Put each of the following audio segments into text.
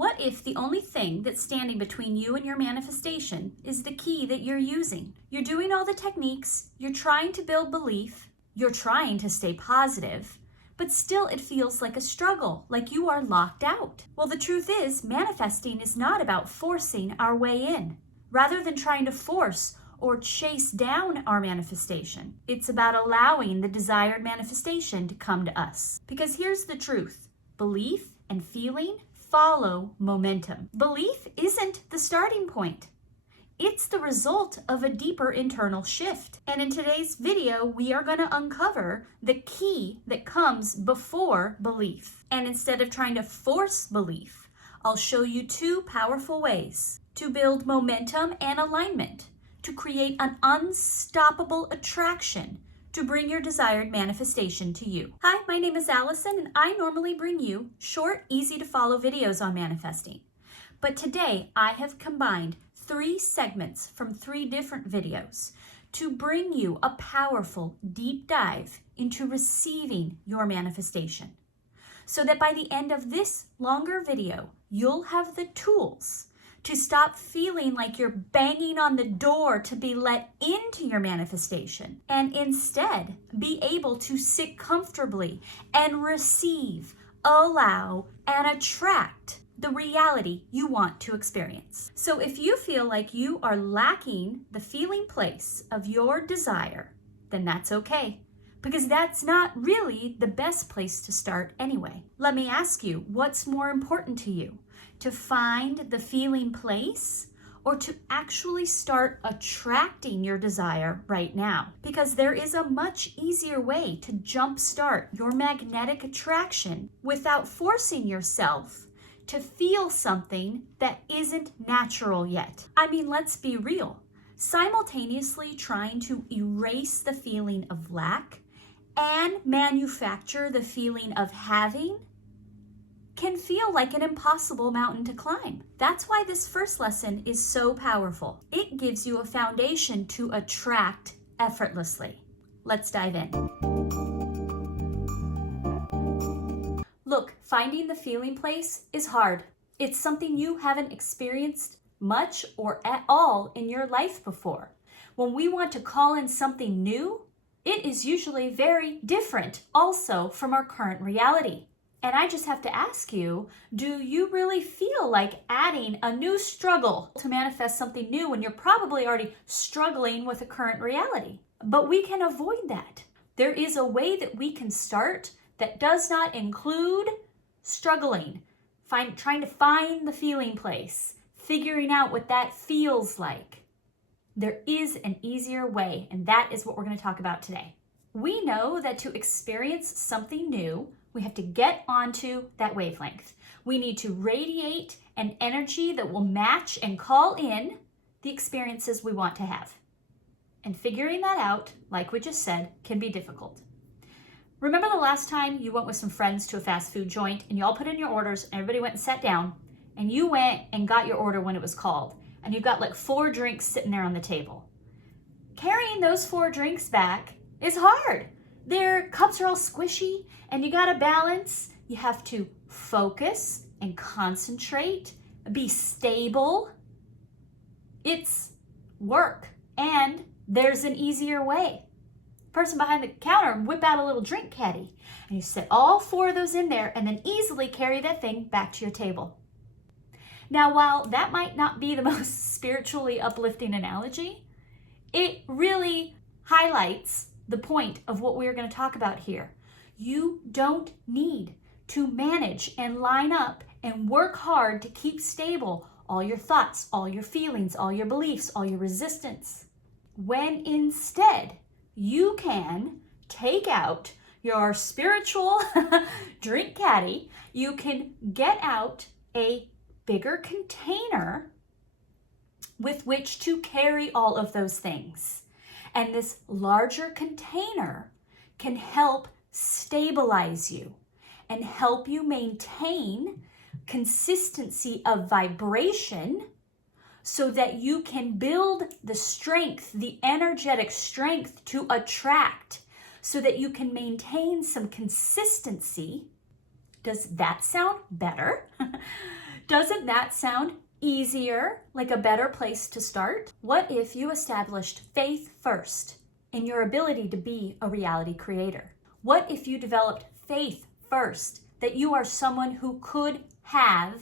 What if the only thing that's standing between you and your manifestation is the key that you're using? You're doing all the techniques, you're trying to build belief, you're trying to stay positive, but still it feels like a struggle, like you are locked out. Well, the truth is, manifesting is not about forcing our way in. Rather than trying to force or chase down our manifestation, it's about allowing the desired manifestation to come to us. Because here's the truth: belief and feeling follow momentum. Belief isn't the starting point. It's the result of a deeper internal shift. And in today's video, we are going to uncover the key that comes before belief. And instead of trying to force belief, I'll show you two powerful ways to build momentum and alignment, to create an unstoppable attraction to bring your desired manifestation to you. Hi, my name is Allison, and I normally bring you short, easy to follow videos on manifesting. But today I have combined 3 segments from 3 different videos to bring you a powerful deep dive into receiving your manifestation, so that by the end of this longer video, you'll have the tools to stop feeling like you're banging on the door to be let into your manifestation, and instead be able to sit comfortably and receive, allow, and attract the reality you want to experience. So if you feel like you are lacking the feeling place of your desire, then that's okay, because that's not really the best place to start anyway. Let me ask you, what's more important to you? To find the feeling place, or to actually start attracting your desire right now? Because there is a much easier way to jumpstart your magnetic attraction without forcing yourself to feel something that isn't natural yet. I mean, let's be real. Simultaneously trying to erase the feeling of lack and manufacture the feeling of having can feel like an impossible mountain to climb. That's why this first lesson is so powerful. It gives you a foundation to attract effortlessly. Let's dive in. Look, finding the feeling place is hard. It's something you haven't experienced much or at all in your life before. When we want to call in something new, it is usually very different also from our current reality. And I just have to ask you, do you really feel like adding a new struggle to manifest something new when you're probably already struggling with a current reality? But we can avoid that. There is a way that we can start that does not include struggling, trying to find the feeling place, figuring out what that feels like. There is an easier way, and that is what we're going to talk about today. We know that to experience something new, we have to get onto that wavelength. We need to radiate an energy that will match and call in the experiences we want to have. And figuring that out, like we just said, can be difficult. Remember the last time you went with some friends to a fast food joint and you all put in your orders and everybody went and sat down, and you went and got your order when it was called, and you've got like 4 drinks sitting there on the table. Carrying those 4 drinks back is hard. Their cups are all squishy, and you gotta balance. You have to focus and concentrate, be stable. It's work, and there's an easier way. Person behind the counter whip out a little drink caddy, and you set all 4 of those in there and then easily carry that thing back to your table. Now, while that might not be the most spiritually uplifting analogy, it really highlights the point of what we're going to talk about here. You don't need to manage and line up and work hard to keep stable all your thoughts, all your feelings, all your beliefs, all your resistance. When instead, you can take out your spiritual drink caddy, you can get out a bigger container with which to carry all of those things. And this larger container can help stabilize you and help you maintain consistency of vibration so that you can build the strength, the energetic strength to attract, so that you can maintain some consistency. Does that sound better? Doesn't that sound easier, like a better place to start? What if you established faith first in your ability to be a reality creator? What if you developed faith first that you are someone who could have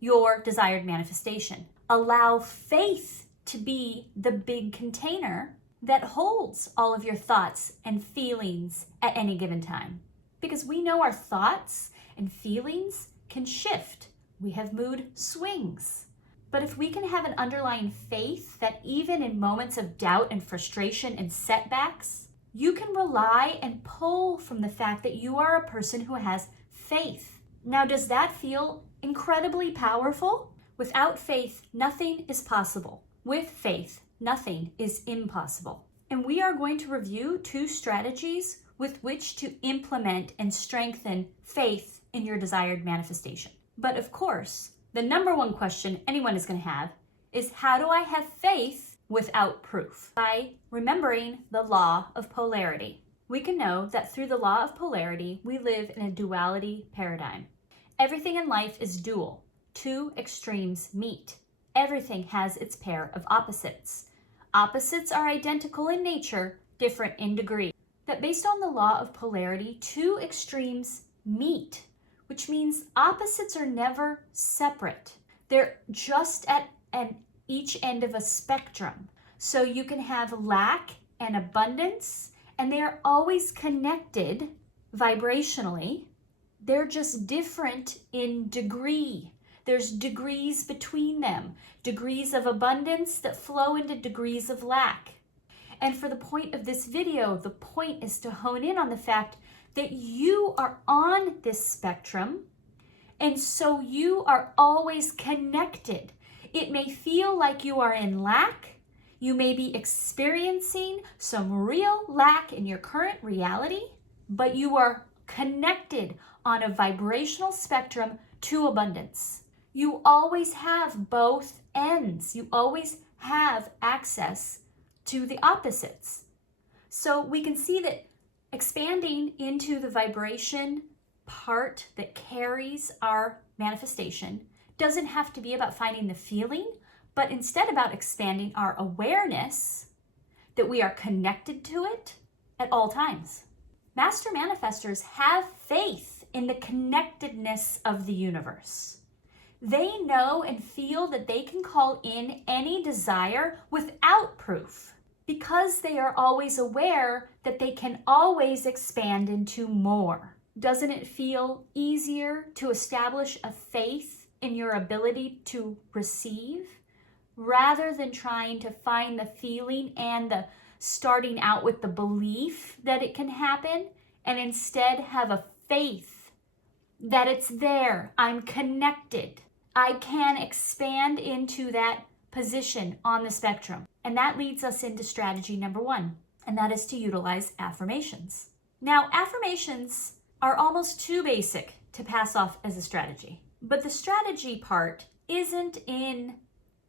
your desired manifestation? Allow faith to be the big container that holds all of your thoughts and feelings at any given time. Because we know our thoughts and feelings can shift. We have mood swings. But if we can have an underlying faith that even in moments of doubt and frustration and setbacks, you can rely and pull from the fact that you are a person who has faith. Now, does that feel incredibly powerful? Without faith, nothing is possible. With faith, nothing is impossible. And we are going to review 2 strategies with which to implement and strengthen faith in your desired manifestation. But of course, the number one question anyone is going to have is, how do I have faith without proof? By remembering the law of polarity. We can know that through the law of polarity, we live in a duality paradigm. Everything in life is dual. 2 extremes meet. Everything has its pair of opposites. Opposites are identical in nature, different in degree. That based on the law of polarity, 2 extremes meet, which means opposites are never separate. They're just at each end of a spectrum. So you can have lack and abundance, and they are always connected vibrationally. They're just different in degree. There's degrees between them, degrees of abundance that flow into degrees of lack. And for the point of this video, the point is to hone in on the fact that you are on this spectrum, and so you are always connected. It may feel like you are in lack. You may be experiencing some real lack in your current reality, but you are connected on a vibrational spectrum to abundance. You always have both ends. You always have access to the opposites. So we can see that expanding into the vibration part that carries our manifestation doesn't have to be about finding the feeling, but instead about expanding our awareness that we are connected to it at all times. Master manifestors have faith in the connectedness of the universe. They know and feel that they can call in any desire without proof because they are always aware that they can always expand into more. Doesn't it feel easier to establish a faith in your ability to receive rather than trying to find the feeling and the starting out with the belief that it can happen, and instead have a faith that it's there, I'm connected, I can expand into that position on the spectrum? And that leads us into strategy number 1, and that is to utilize affirmations. Now, affirmations are almost too basic to pass off as a strategy, but the strategy part isn't in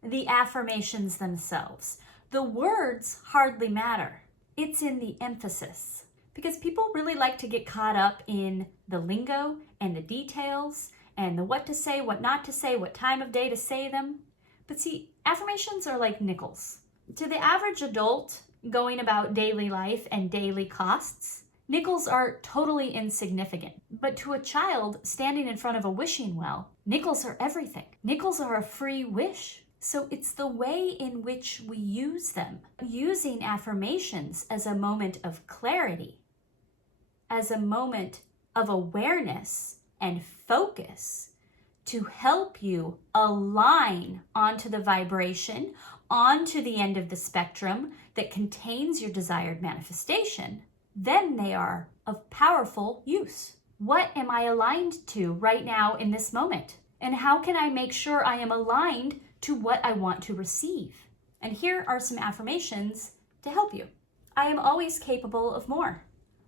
the affirmations themselves. The words hardly matter. It's in the emphasis, because people really like to get caught up in the lingo and the details and the what to say, what not to say, what time of day to say them. But see, affirmations are like nickels. To the average adult going about daily life and daily costs, nickels are totally insignificant. But to a child standing in front of a wishing well, nickels are everything. Nickels are a free wish. So it's the way in which we use them. Using affirmations as a moment of clarity, as a moment of awareness and focus to help you align onto the vibration, onto the end of the spectrum that contains your desired manifestation, then they are of powerful use. What am I aligned to right now in this moment? And how can I make sure I am aligned to what I want to receive? And here are some affirmations to help you. I am always capable of more.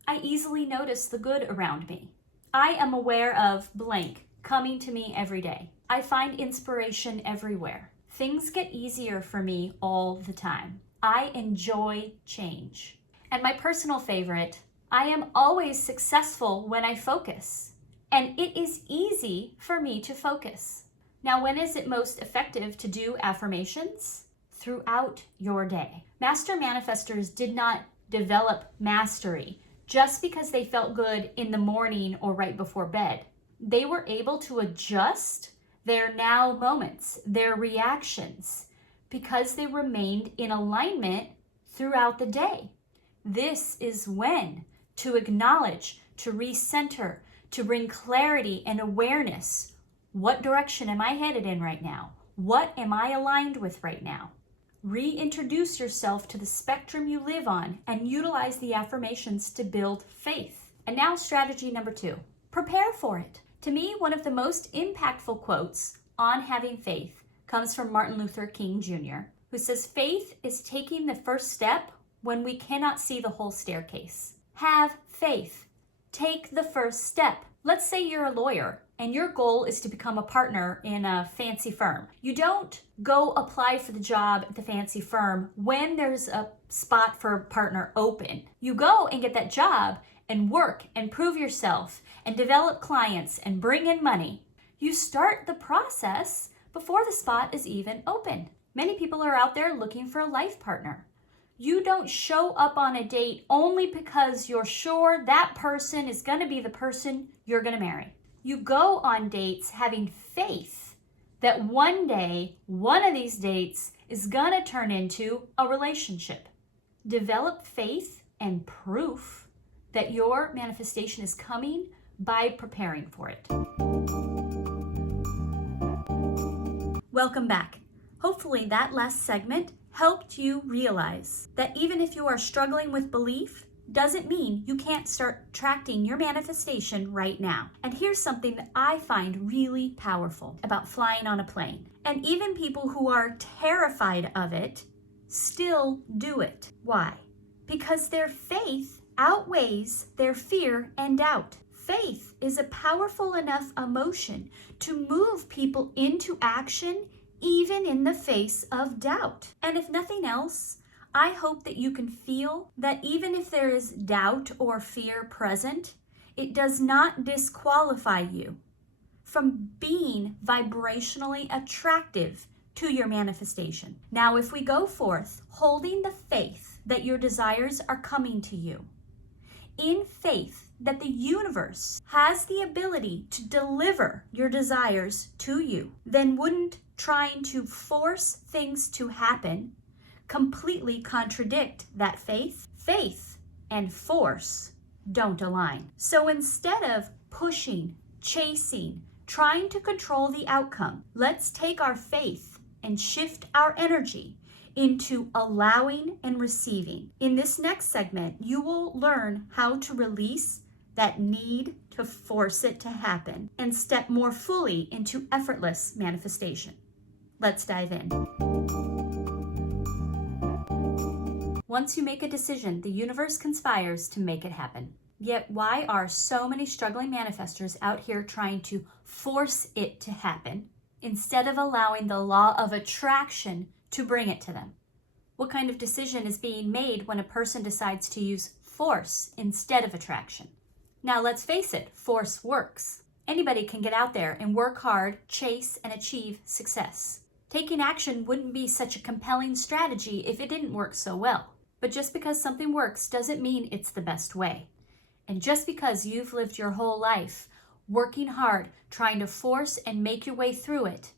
I easily notice the good around me. I am aware of blank coming to me every day. I find inspiration everywhere. Things get easier for me all the time. I enjoy change. And my personal favorite, I am always successful when I focus. And it is easy for me to focus. Now, when is it most effective to do affirmations? Throughout your day. Master manifestors did not develop mastery just because they felt good in the morning or right before bed. They were able to adjust their now moments, their reactions, because they remained in alignment throughout the day. This is when to acknowledge, to recenter, to bring clarity and awareness. What direction am I headed in right now? What am I aligned with right now? Reintroduce yourself to the spectrum you live on and utilize the affirmations to build faith. And now strategy number 2, prepare for it. To me, one of the most impactful quotes on having faith comes from Martin Luther King Jr., who says, "Faith is taking the first step when we cannot see the whole staircase." Have faith. Take the first step. Let's say you're a lawyer and your goal is to become a partner in a fancy firm. You don't go apply for the job at the fancy firm when there's a spot for a partner open. You go and get that job and work and prove yourself and develop clients and bring in money. You start the process before the spot is even open. Many people are out there looking for a life partner. You don't show up on a date only because you're sure that person is going to be the person you're going to marry. You go on dates having faith that one day, one of these dates is going to turn into a relationship. Develop faith and proof that your manifestation is coming by preparing for it. Welcome back. Hopefully that last segment helped you realize that even if you are struggling with belief, doesn't mean you can't start attracting your manifestation right now. And here's something that I find really powerful about flying on a plane. And even people who are terrified of it still do it. Why? Because their faith outweighs their fear and doubt. Faith is a powerful enough emotion to move people into action even in the face of doubt. And if nothing else, I hope that you can feel that even if there is doubt or fear present, it does not disqualify you from being vibrationally attractive to your manifestation. Now, if we go forth holding the faith that your desires are coming to you, in faith that the universe has the ability to deliver your desires to you, then wouldn't trying to force things to happen completely contradict that faith? Faith and force don't align. So instead of pushing, chasing, trying to control the outcome, let's take our faith and shift our energy into allowing and receiving. In this next segment, you will learn how to release that need to force it to happen and step more fully into effortless manifestation. Let's dive in. Once you make a decision, the universe conspires to make it happen. Yet why are so many struggling manifestors out here trying to force it to happen instead of allowing the law of attraction to bring it to them? What kind of decision is being made when a person decides to use force instead of attraction? Now let's face it, force works. Anybody can get out there and work hard, chase, and achieve success. Taking action wouldn't be such a compelling strategy if it didn't work so well. But just because something works doesn't mean it's the best way. And just because you've lived your whole life working hard, trying to force and make your way through it,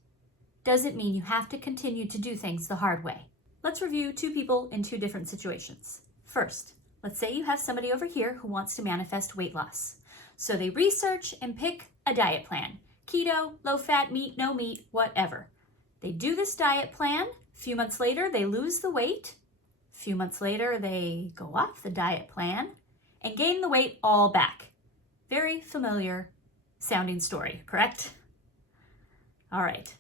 doesn't mean you have to continue to do things the hard way. Let's review 2 people in 2 different situations. First, let's say you have somebody over here who wants to manifest weight loss. So they research and pick a diet plan. Keto, low fat, meat, no meat, whatever. They do this diet plan. A few months later, they lose the weight. A few months later, they go off the diet plan and gain the weight all back. Very familiar sounding story, correct? All right.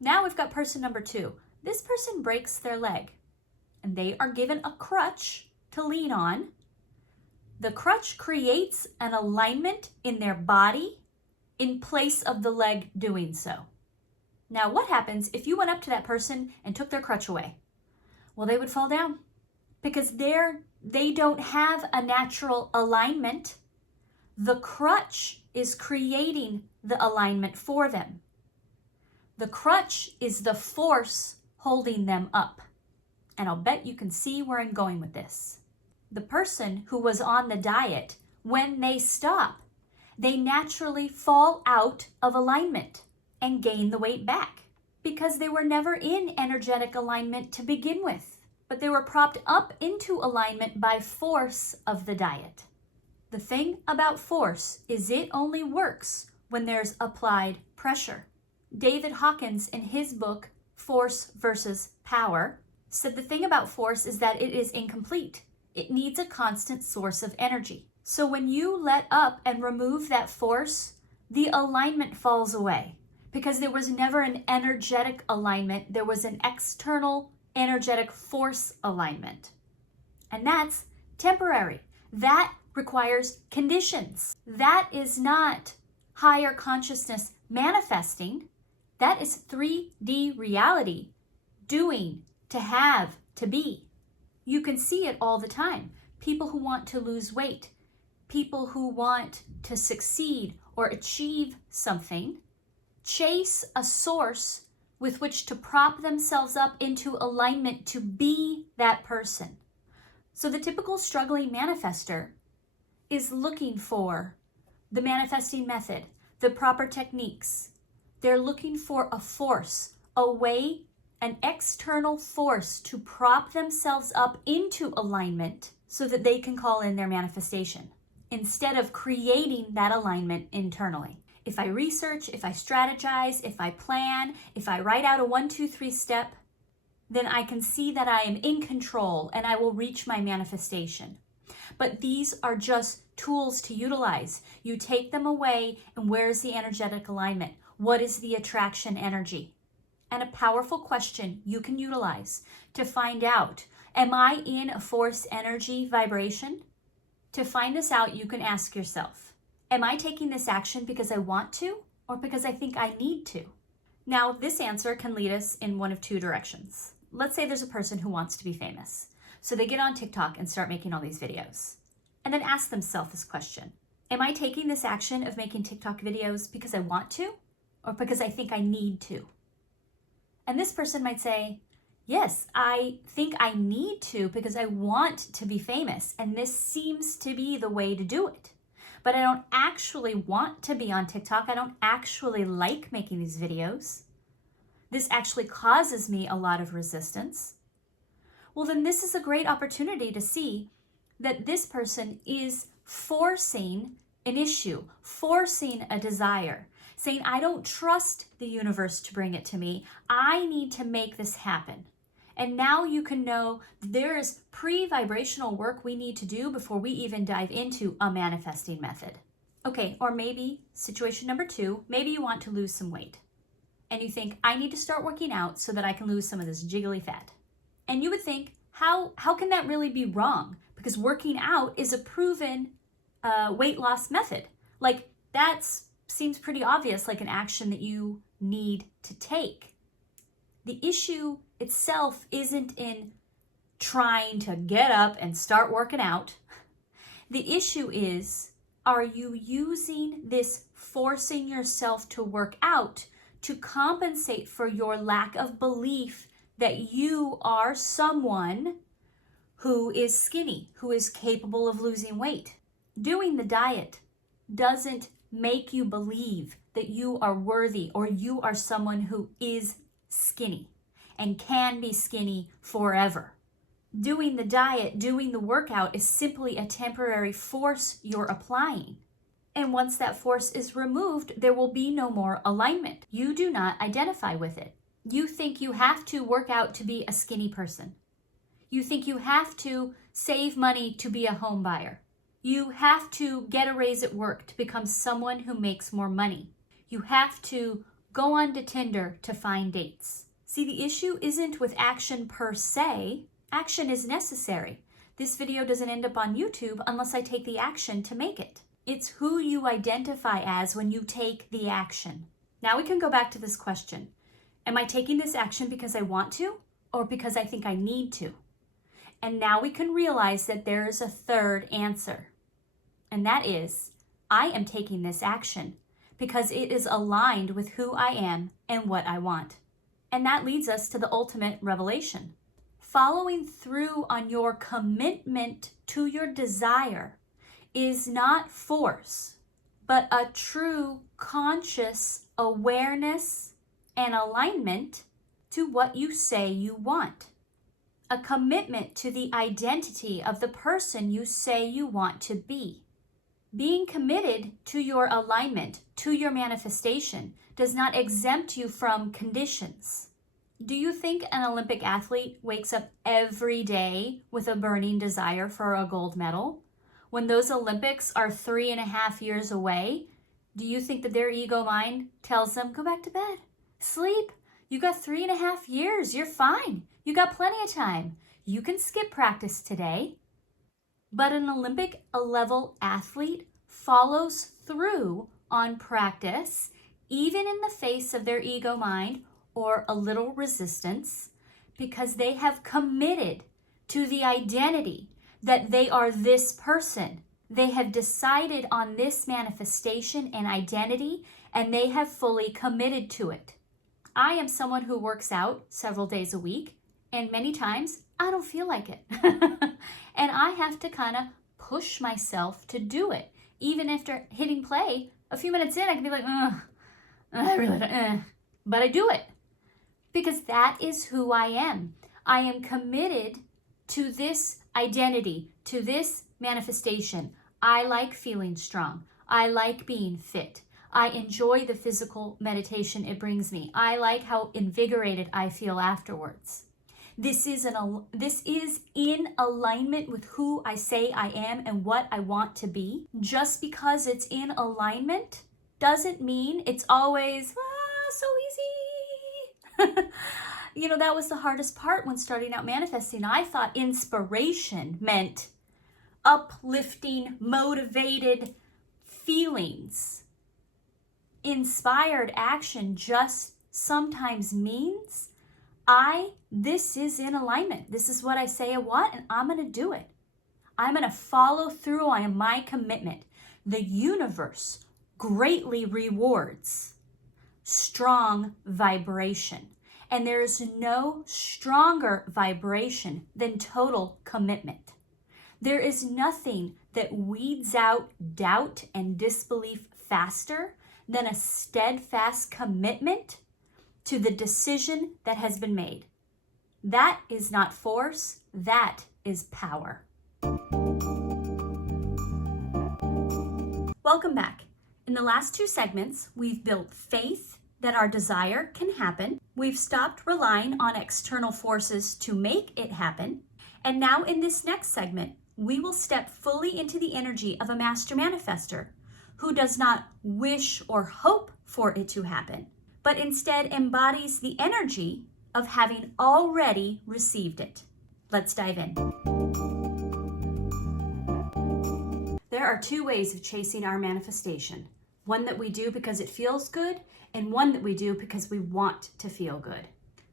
Now we've got person number 2. This person breaks their leg and they are given a crutch to lean on. The crutch creates an alignment in their body in place of the leg doing so. Now, what happens if you went up to that person and took their crutch away? Well, they would fall down because they don't have a natural alignment. The crutch is creating the alignment for them. The crutch is the force holding them up. And I'll bet you can see where I'm going with this. The person who was on the diet, when they stop, they naturally fall out of alignment and gain the weight back because they were never in energetic alignment to begin with, but they were propped up into alignment by force of the diet. The thing about force is it only works when there's applied pressure. David Hawkins, in his book, Force versus Power, said the thing about force is that it is incomplete. It needs a constant source of energy. So when you let up and remove that force, the alignment falls away because there was never an energetic alignment. There was an external energetic force alignment. And that's temporary. That requires conditions. That is not higher consciousness manifesting. That is 3D reality, doing, to have, to be. You can see it all the time. People who want to lose weight, people who want to succeed or achieve something, chase a source with which to prop themselves up into alignment to be that person. So the typical struggling manifester is looking for the manifesting method, the proper techniques. They're looking for a force, a way, an external force to prop themselves up into alignment so that they can call in their manifestation, instead of creating that alignment internally. If I research, if I strategize, if I plan, if I write out a 1, 2, 3 step, then I can see that I am in control and I will reach my manifestation. But these are just tools to utilize. You take them away, and where's the energetic alignment? What is the attraction energy? And a powerful question you can utilize to find out, am I in a force energy vibration? To find this out, you can ask yourself, am I taking this action because I want to or because I think I need to? Now, this answer can lead us in one of two directions. Let's say there's a person who wants to be famous. So they get on TikTok and start making all these videos. And then ask themselves this question, am I taking this action of making TikTok videos because I want to or because I think I need to? And this person might say, yes, I think I need to because I want to be famous, and this seems to be the way to do it. But I don't actually want to be on TikTok. I don't actually like making these videos. This actually causes me a lot of resistance. Well, then this is a great opportunity to see that this person is forcing an issue, forcing a desire, saying, I don't trust the universe to bring it to me. I need to make this happen. And now you can know there is pre-vibrational work we need to do before we even dive into a manifesting method. Okay, or maybe situation number 2, maybe you want to lose some weight. And you think, I need to start working out so that I can lose some of this jiggly fat. And you would think, how can that really be wrong? Because working out is a proven weight loss method. Like, that seems pretty obvious, like an action that you need to take. The issue itself isn't in trying to get up and start working out. The issue is, are you using this forcing yourself to work out to compensate for your lack of belief that you are someone who is skinny, who is capable of losing weight? Doing the diet doesn't make you believe that you are worthy or you are someone who is skinny and can be skinny forever. Doing the diet, doing the workout is simply a temporary force you're applying. And once that force is removed, there will be no more alignment. You do not identify with it. You think you have to work out to be a skinny person. You think you have to save money to be a home buyer. You have to get a raise at work to become someone who makes more money. You have to go on to Tinder to find dates. See, the issue isn't with action per se. Action is necessary. This video doesn't end up on YouTube unless I take the action to make it. It's who you identify as when you take the action. Now we can go back to this question. Am I taking this action because I want to or because I think I need to? And now we can realize that there is a third answer. And that is, I am taking this action because it is aligned with who I am and what I want. And that leads us to the ultimate revelation. Following through on your commitment to your desire is not force, but a true conscious awareness and alignment to what you say you want. A commitment to the identity of the person you say you want to be. Being committed to your alignment, to your manifestation, does not exempt you from conditions. Do you think an Olympic athlete wakes up every day with a burning desire for a gold medal? When those Olympics are 3.5 years away, do you think that their ego mind tells them, go back to bed, sleep? You got 3.5 years, you're fine. You got plenty of time. You can skip practice today. But an Olympic level athlete follows through on practice, even in the face of their ego mind or a little resistance, because they have committed to the identity that they are this person. They have decided on this manifestation and identity, and they have fully committed to it. I am someone who works out several days a week, and many times I don't feel like it. And I have to kind of push myself to do it. Even after hitting play, a few minutes in, I can be like, I really don't, but I do it. Because that is who I am. I am committed to this identity, to this manifestation. I like feeling strong. I like being fit. I enjoy the physical meditation it brings me. I like how invigorated I feel afterwards. This is in alignment with who I say I am and what I want to be. Just because it's in alignment doesn't mean it's always so easy. That was the hardest part when starting out manifesting. I thought inspiration meant uplifting, motivated feelings. Inspired action just sometimes means this is in alignment. This is what I say I want, and I'm going to do it. I'm going to follow through on my commitment. The universe greatly rewards strong vibration. And there is no stronger vibration than total commitment. There is nothing that weeds out doubt and disbelief faster than a steadfast commitment to the decision that has been made. That is not force, that is power. Welcome back. In the last 2 segments, we've built faith that our desire can happen. We've stopped relying on external forces to make it happen. And now in this next segment, we will step fully into the energy of a master manifester who does not wish or hope for it to happen, but instead embodies the energy of having already received it. Let's dive in. There are 2 ways of chasing our manifestation. One that we do because it feels good, and one that we do because we want to feel good.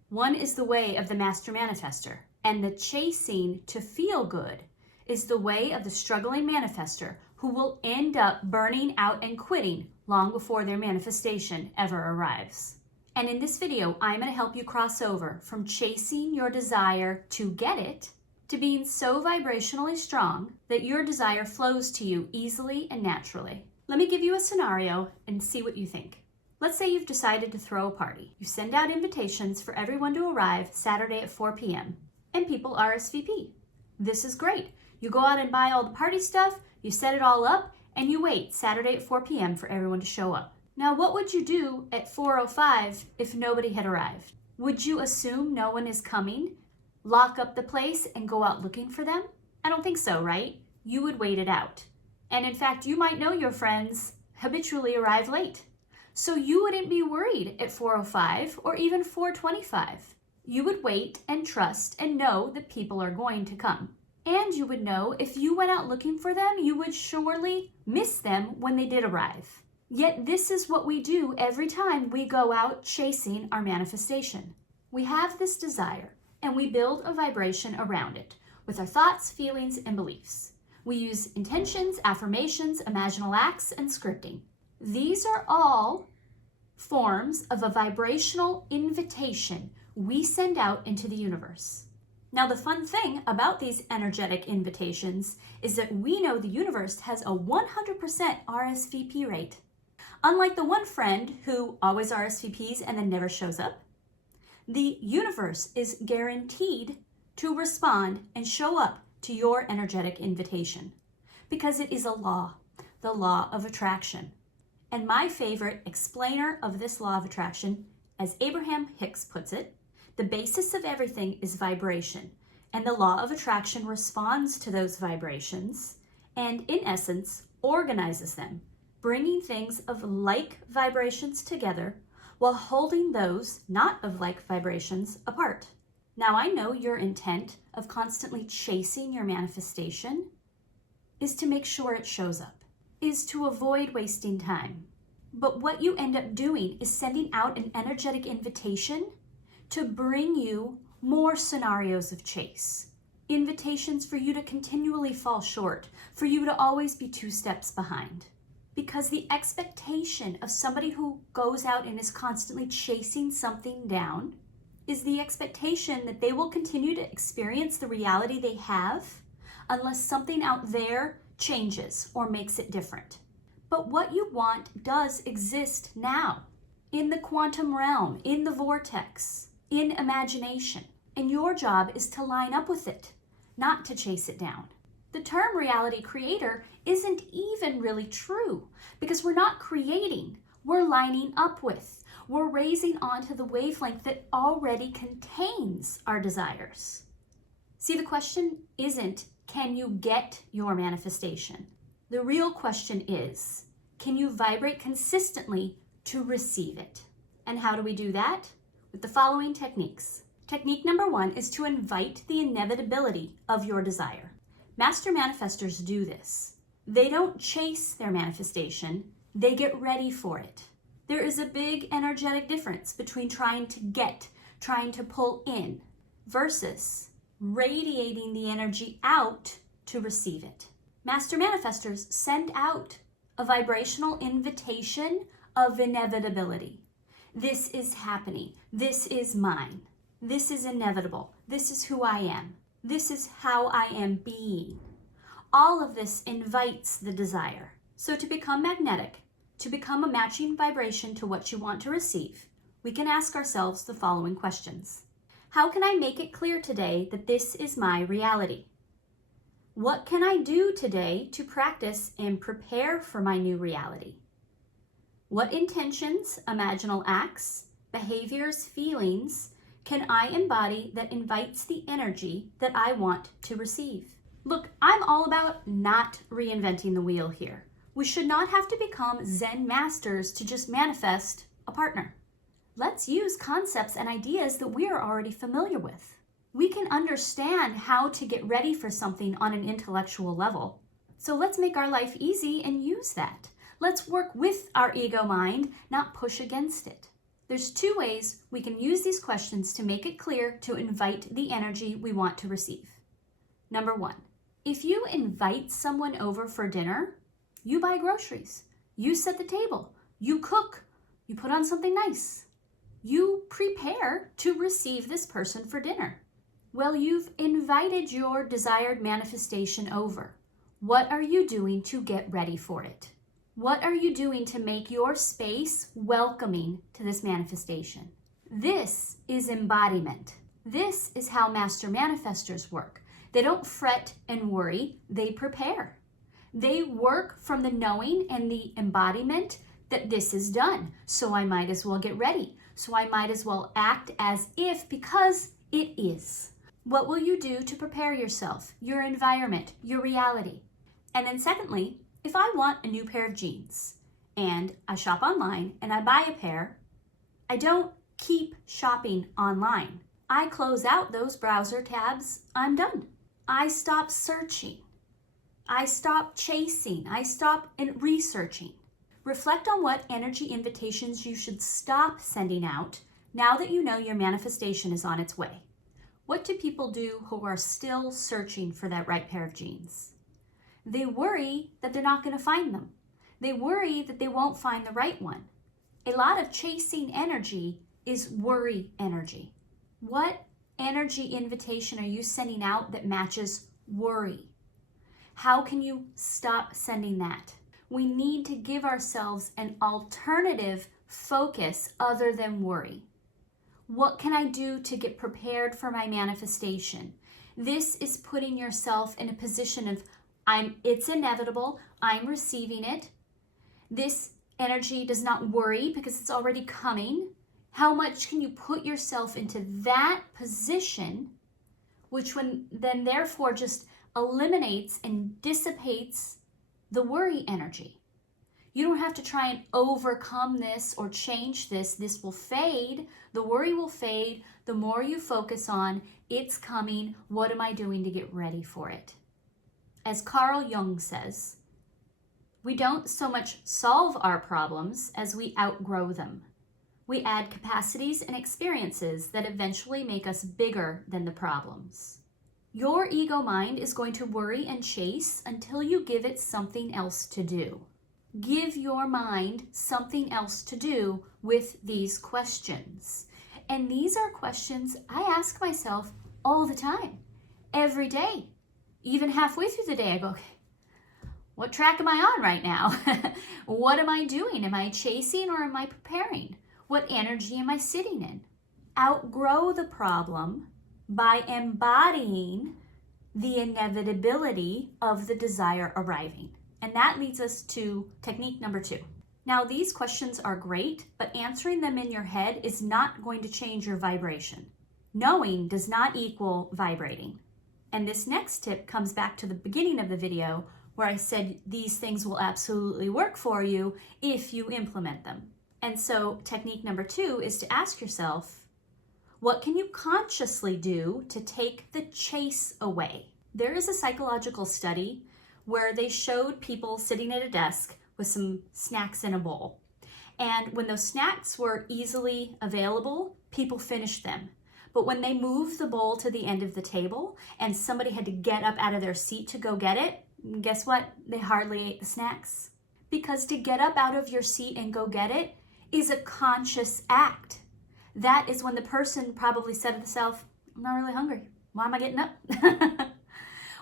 One is the way of the master manifester, and the chasing to feel good is the way of the struggling manifester who will end up burning out and quitting long before their manifestation ever arrives. And in this video, I'm going to help you cross over from chasing your desire to get it to being so vibrationally strong that your desire flows to you easily and naturally. Let me give you a scenario and see what you think. Let's say you've decided to throw a party. You send out invitations for everyone to arrive Saturday at 4 p.m. and people RSVP. This is great. You go out and buy all the party stuff, you set it all up, and you wait Saturday at 4 p.m. for everyone to show up. Now, what would you do at 4:05 if nobody had arrived? Would you assume no one is coming, lock up the place, and go out looking for them? I don't think so, right? You would wait it out. And in fact, you might know your friends habitually arrive late. So you wouldn't be worried at 4:05 or even 4:25. You would wait and trust and know that people are going to come. And you would know if you went out looking for them, you would surely miss them when they did arrive. Yet this is what we do every time we go out chasing our manifestation. We have this desire and we build a vibration around it with our thoughts, feelings, and beliefs. We use intentions, affirmations, imaginal acts, and scripting. These are all forms of a vibrational invitation we send out into the universe. Now, the fun thing about these energetic invitations is that we know the universe has a 100% RSVP rate. Unlike the one friend who always RSVPs and then never shows up, the universe is guaranteed to respond and show up to your energetic invitation because it is a law, the law of attraction. And my favorite explainer of this law of attraction, as Abraham Hicks puts it, the basis of everything is vibration, and the law of attraction responds to those vibrations and, in essence, organizes them, bringing things of like vibrations together while holding those not of like vibrations apart. Now, I know your intent of constantly chasing your manifestation is to make sure it shows up, is to avoid wasting time. But what you end up doing is sending out an energetic invitation to bring you more scenarios of chase. Invitations for you to continually fall short, for you to always be 2 steps behind. Because the expectation of somebody who goes out and is constantly chasing something down is the expectation that they will continue to experience the reality they have unless something out there changes or makes it different. But what you want does exist now, in the quantum realm, in the vortex, in imagination. And your job is to line up with it, not to chase it down. The term reality creator isn't even really true because we're not creating, we're lining up with. We're raising onto the wavelength that already contains our desires. See, the question isn't, can you get your manifestation? The real question is, can you vibrate consistently to receive it? And how do we do that? With the following techniques. Technique number 1 is to invite the inevitability of your desire. Master manifestors do this. They don't chase their manifestation, they get ready for it. There is a big energetic difference between trying to get, trying to pull in, versus radiating the energy out to receive it. Master manifestors send out a vibrational invitation of inevitability. This is happening. This is mine. This is inevitable. This is who I am. This is how I am being. All of this invites the desire. So to become magnetic, to become a matching vibration to what you want to receive, we can ask ourselves the following questions. How can I make it clear today that this is my reality? What can I do today to practice and prepare for my new reality? What intentions, imaginal acts, behaviors, feelings can I embody that invites the energy that I want to receive? Look, I'm all about not reinventing the wheel here. We should not have to become Zen masters to just manifest a partner. Let's use concepts and ideas that we are already familiar with. We can understand how to get ready for something on an intellectual level. So let's make our life easy and use that. Let's work with our ego mind, not push against it. There's 2 ways we can use these questions to make it clear to invite the energy we want to receive. Number 1, if you invite someone over for dinner, you buy groceries, you set the table, you cook, you put on something nice. You prepare to receive this person for dinner. Well, you've invited your desired manifestation over. What are you doing to get ready for it? What are you doing to make your space welcoming to this manifestation? This is embodiment. This is how master manifestors work. They don't fret and worry, they prepare. They work from the knowing and the embodiment that this is done. So I might as well get ready. So I might as well act as if, because it is. What will you do to prepare yourself, your environment, your reality? And then secondly, if I want a new pair of jeans and I shop online and I buy a pair, I don't keep shopping online. I close out those browser tabs, I'm done. I stop searching. I stop chasing. I stop researching. Reflect on what energy invitations you should stop sending out now that you know your manifestation is on its way. What do people do who are still searching for that right pair of jeans? They worry that they're not going to find them. They worry that they won't find the right one. A lot of chasing energy is worry energy. What energy invitation are you sending out that matches worry? How can you stop sending that? We need to give ourselves an alternative focus other than worry. What can I do to get prepared for my manifestation? This is putting yourself in a position of, it's inevitable, I'm receiving it. This energy does not worry because it's already coming. How much can you put yourself into that position, which then therefore just eliminates and dissipates the worry energy? You don't have to try and overcome this or change this. This will fade. The worry will fade. The more you focus on, it's coming. What am I doing to get ready for it? As Carl Jung says, we don't so much solve our problems as we outgrow them. We add capacities and experiences that eventually make us bigger than the problems. Your ego mind is going to worry and chase until you give it something else to do. Give your mind something else to do with these questions. And these are questions I ask myself all the time, every day. Even halfway through the day, I go, okay, what track am I on right now? What am I doing? Am I chasing or am I preparing? What energy am I sitting in? Outgrow the problem by embodying the inevitability of the desire arriving. And that leads us to technique number 2. Now, these questions are great, but answering them in your head is not going to change your vibration. Knowing does not equal vibrating. And this next tip comes back to the beginning of the video where I said these things will absolutely work for you if you implement them. And so technique number 2 is to ask yourself, what can you consciously do to take the chase away? There is a psychological study where they showed people sitting at a desk with some snacks in a bowl. And when those snacks were easily available, people finished them. But when they moved the bowl to the end of the table and somebody had to get up out of their seat to go get it, guess what? They hardly ate the snacks. Because to get up out of your seat and go get it is a conscious act. That is when the person probably said to themselves, I'm not really hungry. Why am I getting up?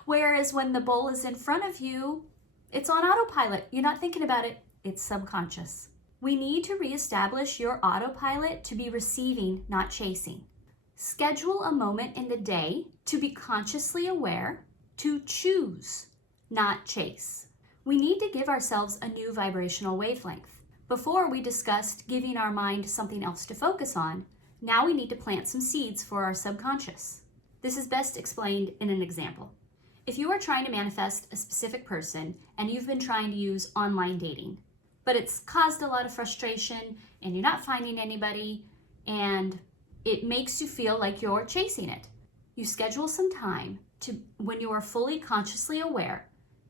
Whereas when the bowl is in front of you, it's on autopilot. You're not thinking about it. It's subconscious. We need to reestablish your autopilot to be receiving, not chasing. Schedule a moment in the day to be consciously aware, to choose, not chase. We need to give ourselves a new vibrational wavelength. Before we discussed giving our mind something else to focus on, now we need to plant some seeds for our subconscious. This is best explained in an example. If you are trying to manifest a specific person and you've been trying to use online dating, but it's caused a lot of frustration and you're not finding anybody and it makes you feel like you're chasing it, you schedule some time to, when you are fully consciously aware,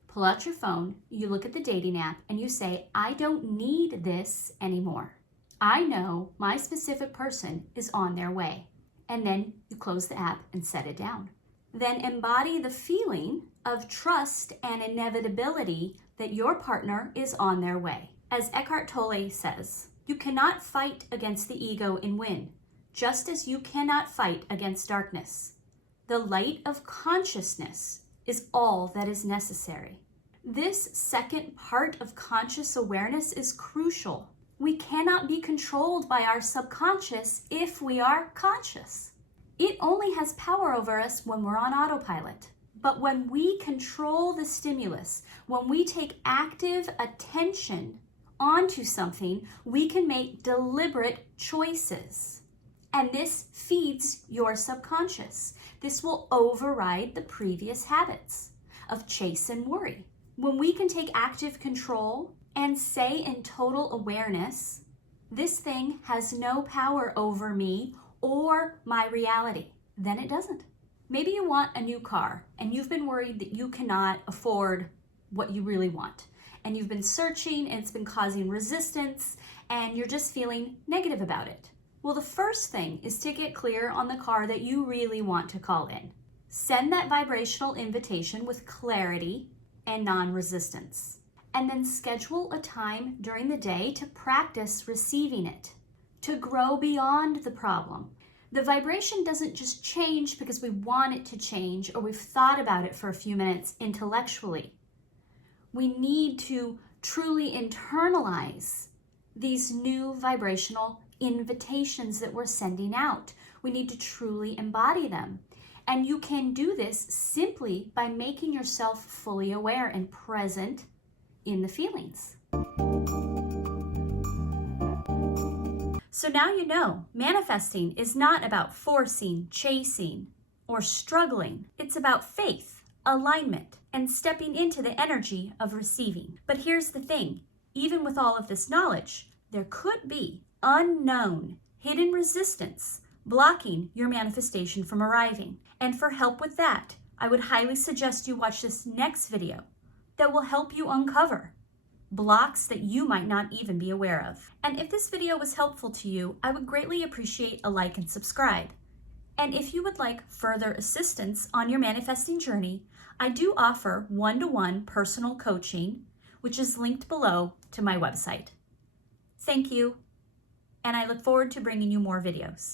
pull out your phone, you look at the dating app and you say, I don't need this anymore. I know my specific person is on their way. And then you close the app and set it down. Then embody the feeling of trust and inevitability that your partner is on their way. As Eckhart Tolle says, you cannot fight against the ego and win, just as you cannot fight against darkness. The light of consciousness is all that is necessary. This second part of conscious awareness is crucial. We cannot be controlled by our subconscious if we are conscious. It only has power over us when we're on autopilot. But when we control the stimulus, when we take active attention onto something, we can make deliberate choices. And this feeds your subconscious. This will override the previous habits of chase and worry. When we can take active control and say in total awareness, this thing has no power over me or my reality, then it doesn't. Maybe you want a new car and you've been worried that you cannot afford what you really want. And you've been searching and it's been causing resistance and you're just feeling negative about it. Well, the first thing is to get clear on the car that you really want to call in. Send that vibrational invitation with clarity and non-resistance. and then schedule a time during the day to practice receiving it, to grow beyond the problem. The vibration doesn't just change because we want it to change or we've thought about it for a few minutes intellectually. We need to truly internalize these new vibrational invitations that we're sending out. We need to truly embody them. And you can do this simply by making yourself fully aware and present in the feelings. So now you know, manifesting is not about forcing, chasing, or struggling. It's about faith, alignment, and stepping into the energy of receiving. But here's the thing, even with all of this knowledge, there could be unknown, hidden resistance blocking your manifestation from arriving. And for help with that, I would highly suggest you watch this next video that will help you uncover blocks that you might not even be aware of. And if this video was helpful to you, I would greatly appreciate a like and subscribe. And if you would like further assistance on your manifesting journey, I do offer one-to-one personal coaching, which is linked below to my website. Thank you, and I look forward to bringing you more videos.